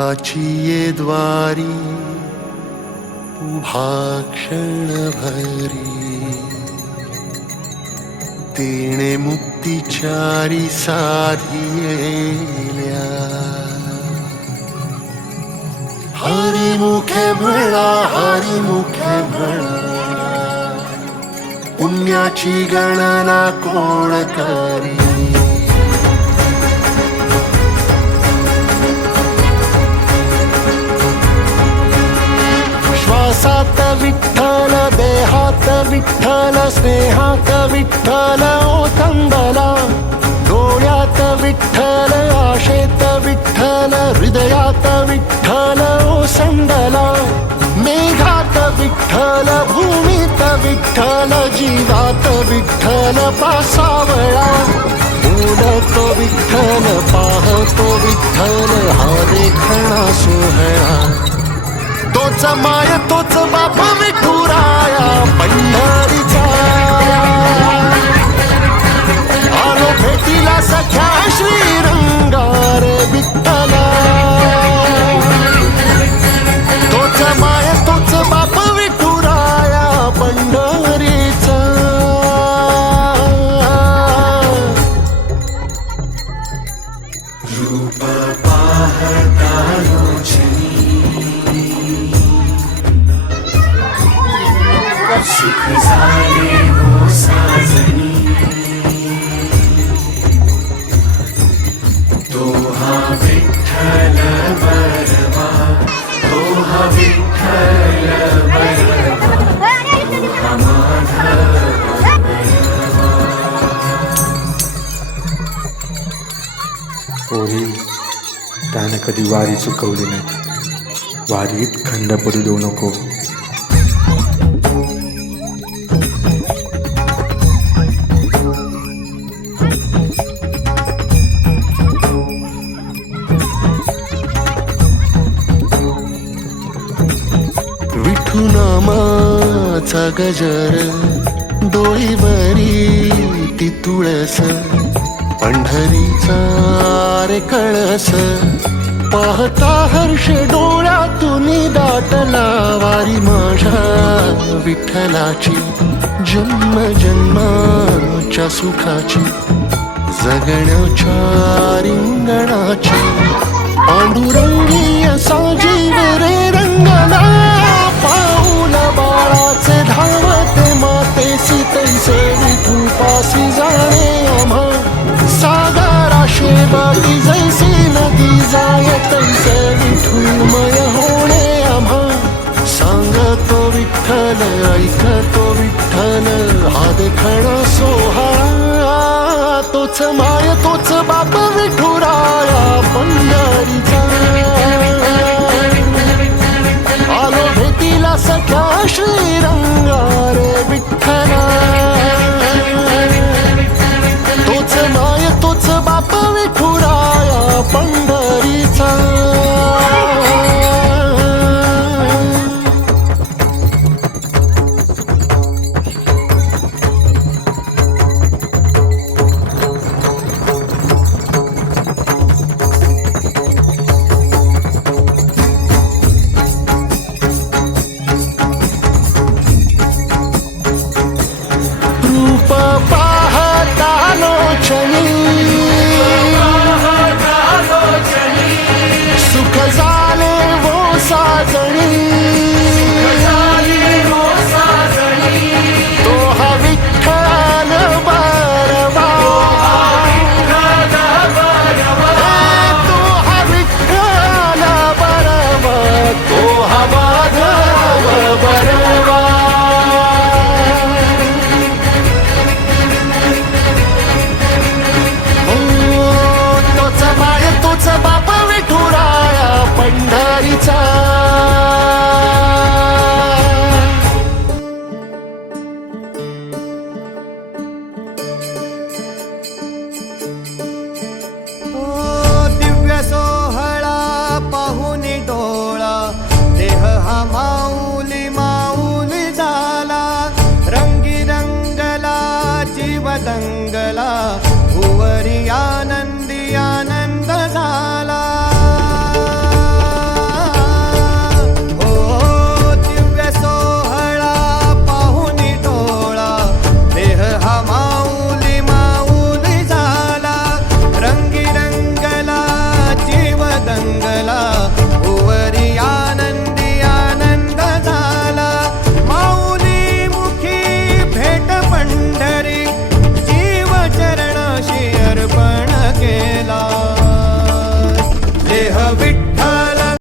ये द्वारी उभा क्षणभरी तेणे मुक्तिचारी साधियेल्या हरिमुखे म्हणा पुण्याची गणना कोण करी श्वासात विठ्ठल देहात विठ्ठल स्नेहात विठ्ठल ओथंबला डोळ्यात विठ्ठल आशेत विठ्ठल हृदयात विठ्ठल ओसंडला मेघात विठ्ठल भूमीत विठ्ठल जीवात विठ्ठल पासावळा बोलतो विठ्ठल पाहतो विठ्ठल हा देखणा सोहळा तोच माय तोच बाप विठुराया पंढरीचा आलो भेटीला सख्या श्रीरंगार विठ्ठला तोच माय तोच बाप विठुराया पंढरीचा रूप पाहता सुख झाले हो साजनी तो हा विठ्ठल बरवा तो हा विठ्ठल बरवा तो हा माधव बरवा पोरी त्याने कधी वारी चुकवली नाही वारीत खंड पडू देऊ नको नामाचा गजर डोळीवरी ती तुळस पंढरीचा रे कळस पाहता हर्ष डोळ्यातून दाटला वारी माझ्या विठ्ठलाची जन्म जन्माच्या सुखाची जगण्याच्या रिंगणाची पांडुरंगी असा जीव रे रंगला पाऊल बाळाचे धावते मातेसी तैसे विठूपासी जाणे आम्हा सागरा शेवटी जैसी नदी जाय तैसे विठूमय होणे आम्हा सांगतो विठ्ठल ऐकतो विठ्ठल हा देखणा सोहळा तोच माय तोच बाप विठुराया पंढरीचा